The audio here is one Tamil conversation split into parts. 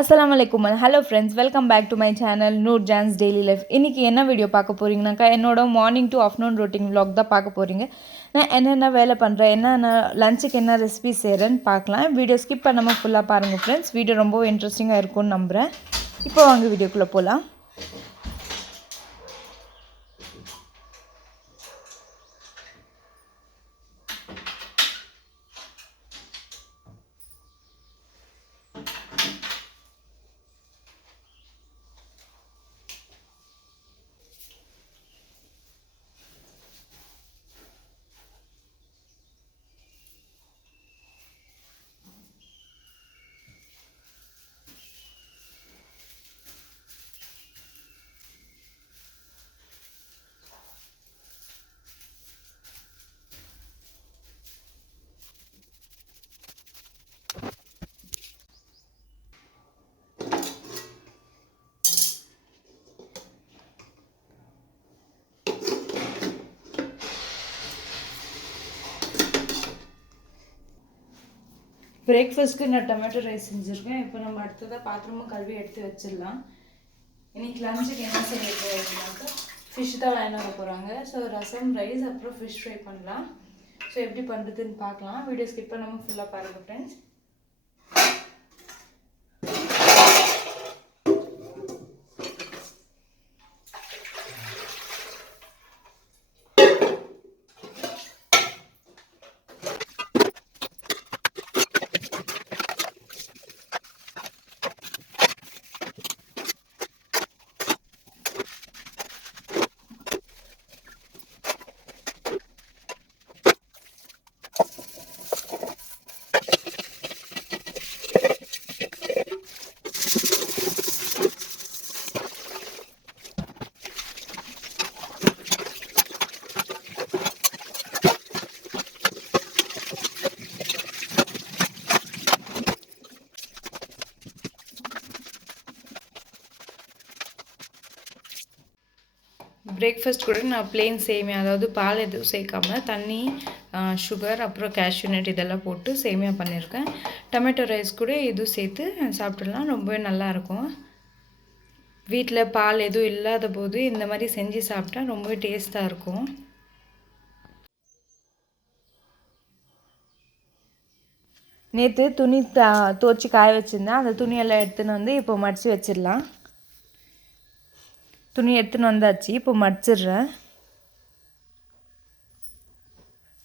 Assalamualaikum and hello friends, welcome back to my channel Noorjahan's Daily Life. இன்னைக்கு என்ன வீடியோ பார்க்க போறீங்கனாக்கா என்னோட morning to afternoon routine vlog தான் பார்க்க போறீங்க. நான் என்னென்ன வேலை பண்றேன், என்னென்ன லஞ்சுக்கு என்ன ரெசிபி செய்றேன்னு பார்க்கலாம். வீடியோ ஸ்கிப் பண்ணாம ஃபுல்லா பாருங்க फ्रेंड्स. வீடியோ ரொம்ப இன்ட்ரஸ்டிங்கா இருக்கும்னு நம்புறேன். இப்போ வாங்க வீடியோக்குள்ள போலாம். பிரேக்ஃபாஸ்ட்க்கு நான் டொமேட்டோ ரைஸ் செஞ்சுருக்கேன். இப்போ நம்ம அடுத்ததாக பாத்திரமும் கழுவி எடுத்து வச்சிடலாம். இன்னைக்கு லஞ்சுக்கு என்ன செய்ய போகிறோம்னாக்கா ஃபிஷ் தான் வாங்கிட்டு வர போகிறாங்க. ஸோ ரசம், ரைஸ், அப்புறம் ஃபிஷ் ஃப்ரை பண்ணலாம். ஸோ எப்படி பண்ணுறதுன்னு பார்க்கலாம். வீடியோ ஸ்கிப் பண்ணாமல் ஃபுல்லாக பாருங்கள் ஃப்ரெண்ட்ஸ். பிரேக்ஃபாஸ்ட் கூட நான் பிளெயின் சேமியா, அதாவது பால் எதுவும் சேர்க்காம தண்ணி, சுகர், அப்புறம் கேஷ்யூ நட் இதெல்லாம் போட்டு சேமியா பண்ணியிருக்கேன். டொமேட்டோ ரைஸ் கூட இதுவும் சேர்த்து சாப்பிட்டுடலாம். ரொம்பவே நல்லாயிருக்கும். வீட்டில் பால் எதுவும் இல்லாத போது இந்த மாதிரி செஞ்சு சாப்பிட்டா ரொம்பவே டேஸ்ட்டாக இருக்கும். நேற்று துணி துவச்சி காய வச்சுருந்தேன். அந்த துணியெல்லாம் எடுத்துன்னு வந்து இப்போ மடித்து வச்சிடலாம். துணி எடுத்துன்னு வந்தாச்சு. இப்போ மடிச்சிடுறேன்.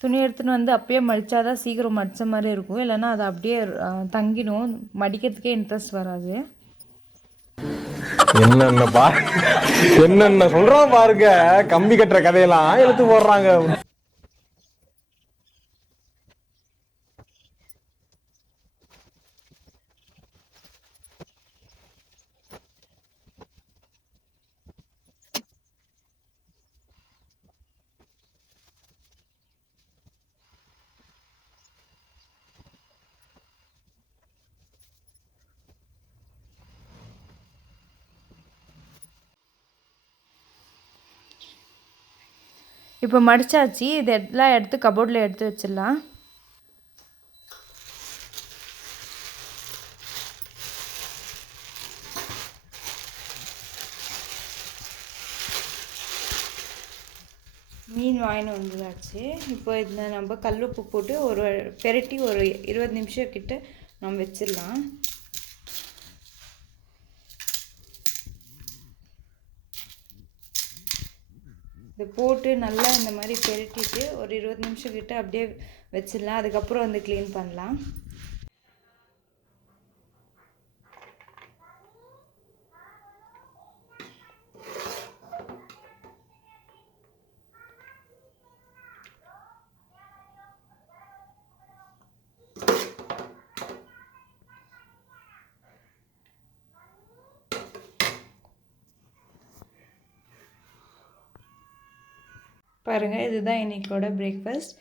துணி எடுத்துன்னு வந்து அப்படியே மடித்தாதான் சீக்கிரம் மடித்த மாதிரி இருக்கும். இல்லைன்னா அது அப்படியே தங்கிடும். மடிக்கிறதுக்கே இன்ட்ரெஸ்ட் வராது. என்னென்ன சொல்றோம் பாருங்க. கம்பி கட்டுற கதையெல்லாம் எடுத்து போடுறாங்க. இப்போ மடித்தாச்சு. இது எல்லாம் எடுத்து கபோர்டில் எடுத்து வச்சிடலாம். மீன் வாங்கின்னு வந்துதாச்சு. இப்போ இதில் நம்ம கல்லுப்பு போட்டு ஒரு பெரட்டி ஒரு 20 நிமிஷம் கிட்ட நம்ம வச்சிடலாம். இதை போட்டு நல்லா இந்த மாதிரி பெரட்டிட்டு ஒரு 20 நிமிஷம் கிட்ட அப்படியே வச்சிடலாம். அதுக்கப்புறம் வந்து க்ளீன் பண்ணலாம். பாருங்கள், இதுதான் இன்றைக்கோட பிரேக்ஃபாஸ்ட்.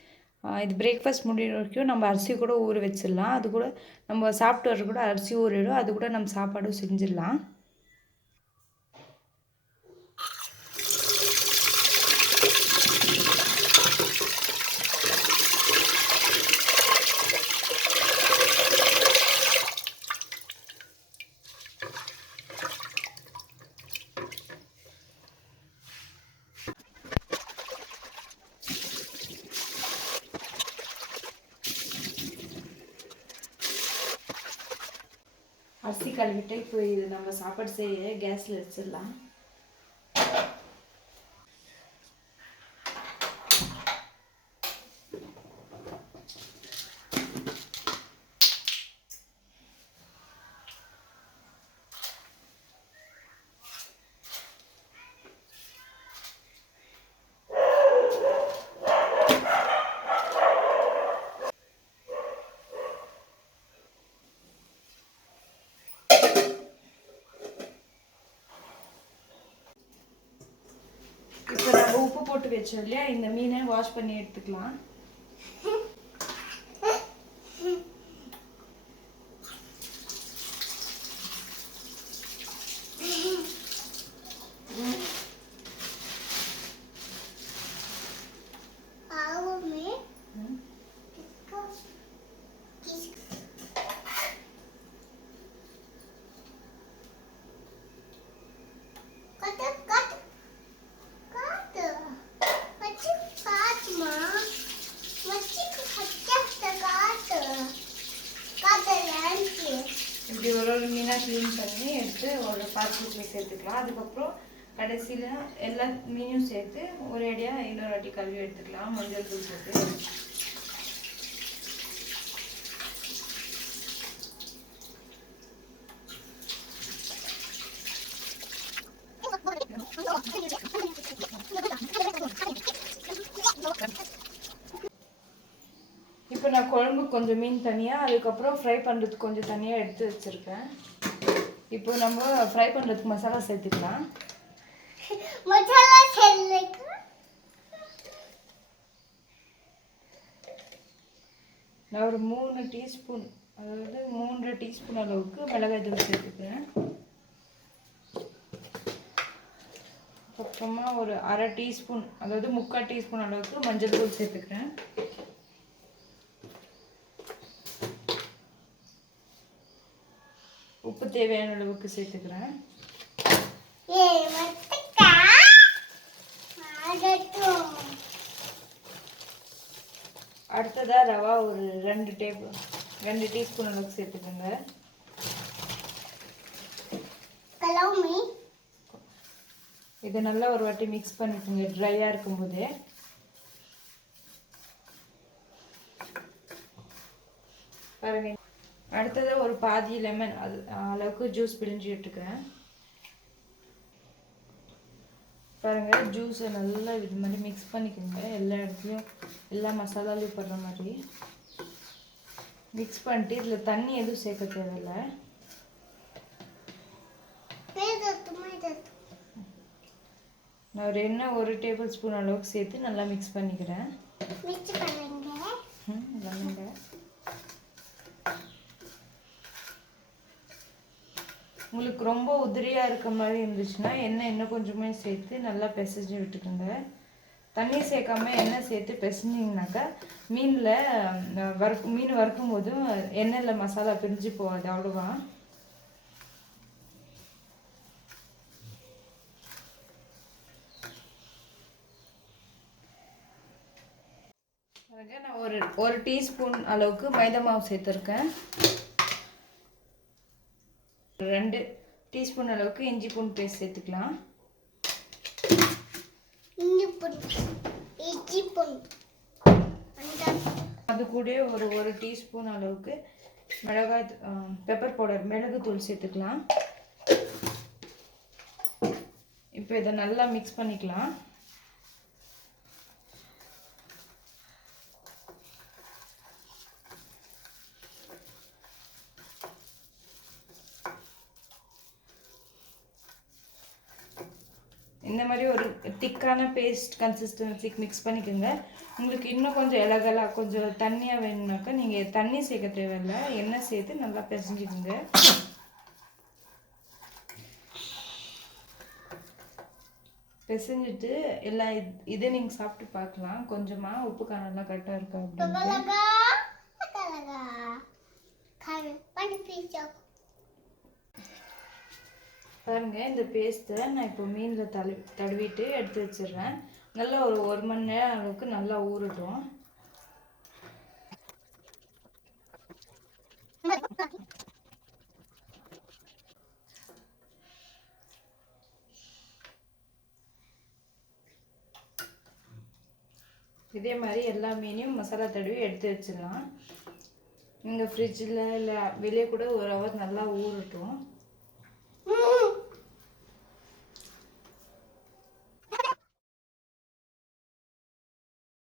இது பிரேக்ஃபாஸ்ட் முடிகிற வரைக்கும் நம்ம அரிசி கூட ஊற வச்சிடலாம். அது கூட நம்ம சாப்பிட்டு வர கூட அரிசி ஊறிடும். அது கூட நம்ம சாப்பாடும் செஞ்சிடலாம். அரிசி கழுவிட்டு இப்போ இது நம்ம சாப்பாடு செய்ய கேஸில் வச்சிடலாம். இப்போ நம்ம உப்பு போட்டு வச்சோம் இல்லையா, இந்த மீனை வாஷ் பண்ணி எடுத்துக்கலாம். இப்படி ஒரு ஒரு மீனாக க்ளீன் பண்ணி எடுத்து ஒரு பாத்திரத்தில் சேர்த்துக்கலாம். அதுக்கப்புறம் கடைசியில் எல்லா மீனையும் சேர்த்து ஒரேடியாக இன்னொரு வாட்டி கழுவி எடுத்துக்கலாம் மஞ்சள் தூள் போட்டு. இப்போ நான் குழம்பு கொஞ்சம் மீன் தனியாக, அதுக்கப்புறம் ஃப்ரை பண்ணுறதுக்கு கொஞ்சம் தனியாக எடுத்து வச்சுருக்கேன். இப்போ நம்ம ஃப்ரை பண்ணுறதுக்கு மசாலா சேர்த்துக்கலாம். நான் ஒரு 3 டீஸ்பூன், அதாவது 3 டீஸ்பூன் அளவுக்கு மிளகாய் தூள் சேர்த்துக்கிறேன். அப்புறமா ஒரு 1/2 டீஸ்பூன், அதாவது 3/4 டீஸ்பூன் அளவுக்கு மஞ்சள் தூள் சேர்த்துக்கிறேன். உப்பு தேவையான அளவுக்கு சேர்த்துக்கிறேன். அடுத்ததாக ரவா ஒரு 2 டீஸ்பூன் அளவுக்கு சேர்த்துக்கோங்க. இதை நல்லா ஒரு வாட்டி மிக்ஸ் பண்ணிக்கோங்க ட்ரையாக இருக்கும்போதே. பாருங்க, அடுத்ததாக ஒரு பாதி லெமன் அளவுக்கு ஜூஸ் பிழிஞ்சு விட்டுக்கிறேன். பாருங்கள், ஜூஸை நல்லா இது மாதிரி மிக்ஸ் பண்ணிக்கோங்க. எல்லா இடத்துலையும் எல்லா மசாலாலையும் படுற மாதிரி மிக்ஸ் பண்ணிட்டு இதில் தண்ணி எதுவும் சேர்க்க தேவையில்லை. நான் ஒரு எண்ணெய் 1 டேபிள் ஸ்பூன் அளவுக்கு சேர்த்து நல்லா மிக்ஸ் பண்ணிக்கிறேன். உங்களுக்கு ரொம்ப உதிரியாக இருக்க மாதிரி இருந்துச்சுன்னா எண்ணெய் இன்னும் கொஞ்சமே சேர்த்து நல்லா பிசைஞ்சு விட்டுக்குங்க. தண்ணி சேர்க்காம எண்ணெய் சேர்த்து பிசைஞ்சிங்கனாக்கா மீன் வறுக்கும் போதும் எண்ணெயில் மசாலா பிரிஞ்சு போகாது அவ்வளோவா. நான் ஒரு டீஸ்பூன் அளவுக்கு மைதா மாவு சேர்த்துருக்கேன். 2 டீஸ்பூன் அளவுக்கு இஞ்சி பூண்டு பேஸ்ட் சேர்த்துக்கலாம். அது கூட ஒரு டீஸ்பூன் அளவுக்கு பெப்பர் பவுடர் மிளகு தூள் சேர்த்துக்கலாம். இப்போ இதை நல்லா மிக்ஸ் பண்ணிக்கலாம். இந்த மாதிரி ஒரு திக்கான பேஸ்ட் கன்சிஸ்டன்சிக்கு மிக்ஸ் பண்ணிக்கோங்க. உங்களுக்கு இன்னும் கொஞ்சம் இலகலாக கொஞ்சம் தண்ணியாக வேணும்னாக்கா நீங்கள் தண்ணி சேர்க்க தேவையில்லை, எண்ணெய் சேர்த்து நல்லா பிசைஞ்சுக்கோங்க. பிசைஞ்சிட்டு எல்லாம் இதை நீங்கள் சாப்பிட்டு பார்க்கலாம். கொஞ்சமாக உப்பு காரம்லாம் கரெக்டாக இருக்கா அப்படின்னு. பாருங்கள், இந்த பேஸ்ட்டை நான் இப்போ மீனில் தடவிட்டு எடுத்து வச்சிடுறேன். நல்லா ஒரு 1 மணி நேரம் அளவுக்கு நல்லா ஊறட்டும். இதே மாதிரி எல்லா மீனையும் மசாலா தடவி எடுத்து வச்சிடலாம். இங்கே ஃப்ரிட்ஜில் இல்லை வெளியே கூட ஒரு ஹவர் நல்லா ஊறட்டும்.